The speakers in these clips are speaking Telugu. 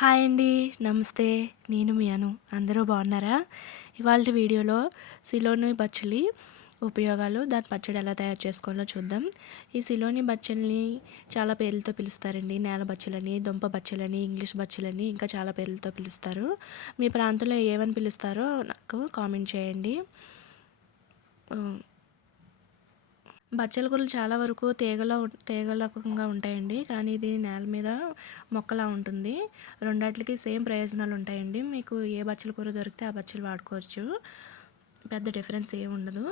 హాయ్ అండి నమస్తే. నేను మీ అను. అందరూ బాగున్నారా? ఇవాళ వీడియోలో సిలోని బచ్చలి ఉపయోగాలు దాని పచ్చడి ఎలా తయారు చేసుకోవాలో చూద్దాం. ఈ సిలోని బచ్చల్ని చాలా పేర్లతో పిలుస్తారండి. నేల బచ్చలని దుంప బచ్చలని ఇంగ్లీష్ బచ్చలని ఇంకా చాలా పేర్లతో పిలుస్తారు. మీ ప్రాంతంలో ఏమని పిలుస్తారో నాకు కామెంట్ చేయండి. బచ్చల కూరలు చాలా వరకు తీగలో తీగలకంగా ఉంటాయండి. కానీ ఇది నేల మీద మొక్కలా ఉంటుంది. రెండాటికి సేమ్ ప్రయోజనాలు ఉంటాయండి. మీకు ఏ బచ్చల కూర దొరికితే ఆ బచ్చలు వాడుకోవచ్చు. పెద్ద డిఫరెన్స్ ఏమి ఉండదు.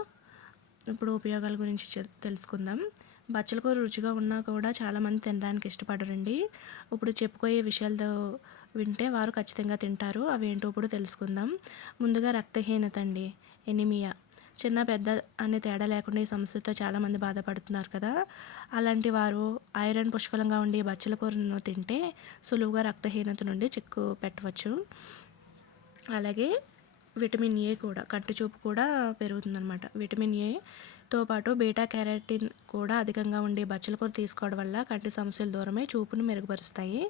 ఇప్పుడు ఉపయోగాల గురించి తెలుసుకుందాం. బచ్చల కూర రుచిగా ఉన్నా కూడా చాలామంది తినడానికి ఇష్టపడరండి. ఇప్పుడు చెప్పుకోయే విషయాలతో వింటే వారు ఖచ్చితంగా తింటారు. అవి ఏంటో ఇప్పుడు తెలుసుకుందాం. ముందుగా రక్తహీనత అండి. ఎనిమియా. చిన్న పెద్ద అనే తేడా లేకుండా ఈ సమస్యతో చాలామంది బాధపడుతున్నారు కదా. అలాంటి వారు ఐరన్ పుష్కలంగా ఉండే బచ్చల కూరను తింటే సులువుగా రక్తహీనత నుండి చిక్కు పెట్టవచ్చు. అలాగే విటమిన్ ఏ కూడా కంటి చూపు కూడా పెరుగుతుందన్నమాట. విటమిన్ ఏతో పాటు బీటా క్యారటిన్ కూడా అధికంగా ఉండే బచ్చల కూర తీసుకోవడం వల్ల కంటి సమస్యలు దూరమే చూపును మెరుగుపరుస్తాయి.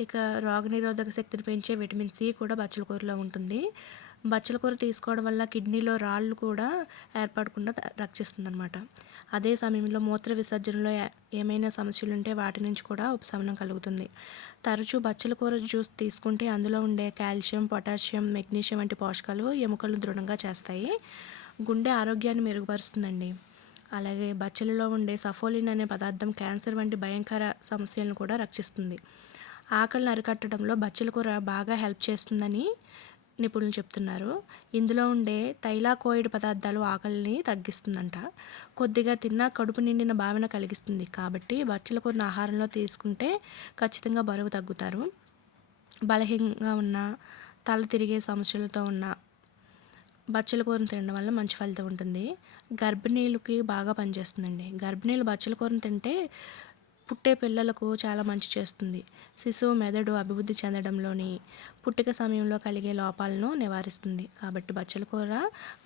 ఇక రోగనిరోధక శక్తిని పెంచే విటమిన్ సి కూడా బచ్చల కూరలో ఉంటుంది. బచ్చల కూర తీసుకోవడం వల్ల కిడ్నీలో రాళ్ళు కూడా ఏర్పడకుండా రక్షిస్తుందన్నమాట. అదే సమయంలో మూత్ర విసర్జనలో ఏమైనా సమస్యలు ఉంటే వాటి నుంచి కూడా ఉపశమనం కలుగుతుంది. తరచూ బచ్చల కూర జ్యూస్ తీసుకుంటే అందులో ఉండే కాల్షియం పొటాషియం మెగ్నీషియం వంటి పోషకాలు ఎముకలను దృఢంగా చేస్తాయి. గుండె ఆరోగ్యాన్ని మెరుగుపరుస్తుందండి. అలాగే బచ్చలలో ఉండే సఫోలిన్ అనే పదార్థం క్యాన్సర్ వంటి భయంకర సమస్యలను కూడా రక్షిస్తుంది. ఆకలిని అరికట్టడంలో బచ్చల కూర బాగా హెల్ప్ చేస్తుందని నిపుణులు చెప్తున్నారు. ఇందులో ఉండే తైలాకోయిడ్ పదార్థాలు ఆకలిని తగ్గిస్తుందంట. కొద్దిగా తిన్నా కడుపు నిండిన భావన కలిగిస్తుంది. కాబట్టి బచ్చల కూరను ఆహారంలో తీసుకుంటే ఖచ్చితంగా బరువు తగ్గుతారు. బలహీనంగా ఉన్న తల తిరిగే సమస్యలతో ఉన్న బచ్చల కూరను తినడం వల్ల మంచి ఫలితం ఉంటుంది. గర్భిణీలకి బాగా పనిచేస్తుందండి. గర్భిణీలు బచ్చల కూరను తింటే పుట్టే పిల్లలకు చాలా మంచి చేస్తుంది. శిశువు మెదడు అభివృద్ధి చెందడంలోని పుట్టిక సమయంలో కలిగే లోపాలను నివారిస్తుంది. కాబట్టి బచ్చల కూర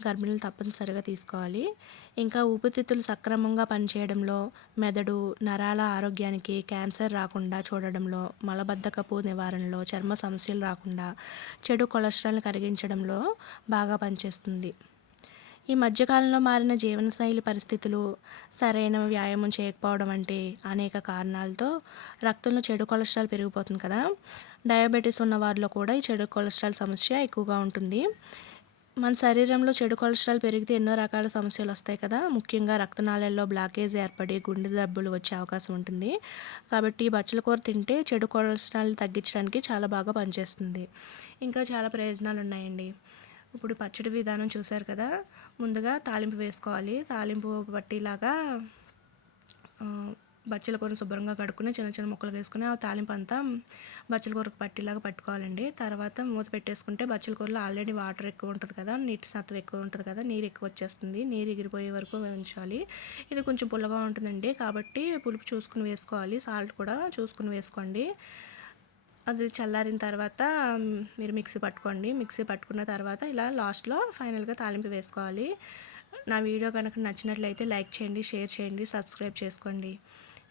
గర్భిణులు తప్పనిసరిగా తీసుకోవాలి. ఇంకా ఊపిరితిత్తులు సక్రమంగా పనిచేయడంలో మెదడు నరాల ఆరోగ్యానికి క్యాన్సర్ రాకుండా చూడడంలో మలబద్ధకపు నివారణలో చర్మ సమస్యలు రాకుండా చెడు కొలెస్ట్రాల్ని కరిగించడంలో బాగా పనిచేస్తుంది. ఈ మధ్యకాలంలో మారిన జీవనశైలి పరిస్థితులు సరైన వ్యాయామం చేయకపోవడం వంటి అనేక కారణాలతో రక్తంలో చెడు కొలెస్ట్రాల్ పెరిగిపోతుంది కదా. డయాబెటీస్ ఉన్న వారిలో కూడా ఈ చెడు కొలెస్ట్రాల్ సమస్య ఎక్కువగా ఉంటుంది. మన శరీరంలో చెడు కొలెస్ట్రాల్ పెరిగితే ఎన్నో రకాల సమస్యలు వస్తాయి కదా. ముఖ్యంగా రక్తనాళాల్లో బ్లాకేజ్ ఏర్పడి గుండె దెబ్బలు వచ్చే అవకాశం ఉంటుంది. కాబట్టి బచ్చల కూర తింటే చెడు కొలెస్ట్రాల్ తగ్గించడానికి చాలా బాగా పనిచేస్తుంది. ఇంకా చాలా ప్రయోజనాలు ఉన్నాయండి ఇప్పుడు పచ్చడి విధానం చూసారు కదా ముందుగా తాలింపు వేసుకోవాలి. తాలింపు పట్టిలాగా బచ్చల కూర శుభ్రంగా కడుక్కుని చిన్న చిన్న ముక్కలు వేసుకుని ఆ తాలింపు అంతా బచ్చల కూరకు పట్టిలాగా పట్టుకోవాలండి. తర్వాత మూత పెట్టేసుకుంటే బచ్చల కూరలో ఆల్రెడీ వాటర్ ఎక్కువ ఉంటుంది కదా నీటి శాతం ఎక్కువ ఉంటుంది కదా నీరు ఎక్కువ వచ్చేస్తుంది. నీరు ఎగిరిపోయే వరకు ఉంచాలి. ఇది కొంచెం పుల్లగా ఉంటుందండి కాబట్టి పులుపు చూసుకుని వేసుకోవాలి. సాల్ట్ కూడా చూసుకుని వేసుకోండి. అది చల్లారిన తర్వాత మీరు మిక్సీ పట్టుకోండి. మిక్సీ పట్టుకున్న తర్వాత ఇలా లాస్ట్లో ఫైనల్గా తాలింపు వేసుకోవాలి. నా వీడియో కనుక నచ్చినట్లయితే లైక్ చేయండి షేర్ చేయండి సబ్స్క్రైబ్ చేసుకోండి.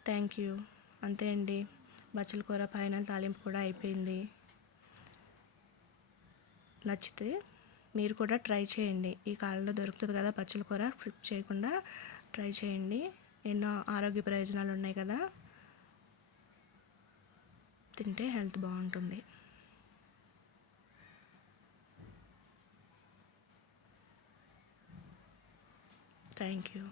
Thank you. అంతే అండి. బచ్చల కూర ఫైనల్ తాలింపు కూడా అయిపోయింది. నచ్చితే మీరు కూడా ట్రై చేయండి. ఈ కాలంలో దొరుకుతుంది కదా పచ్చల కూర. స్కిప్ చేయకుండా ట్రై చేయండి. ఎన్నో ఆరోగ్య ప్రయోజనాలు ఉన్నాయి కదా. తింటే హెల్త్ బాగుంటుంది. Thank you.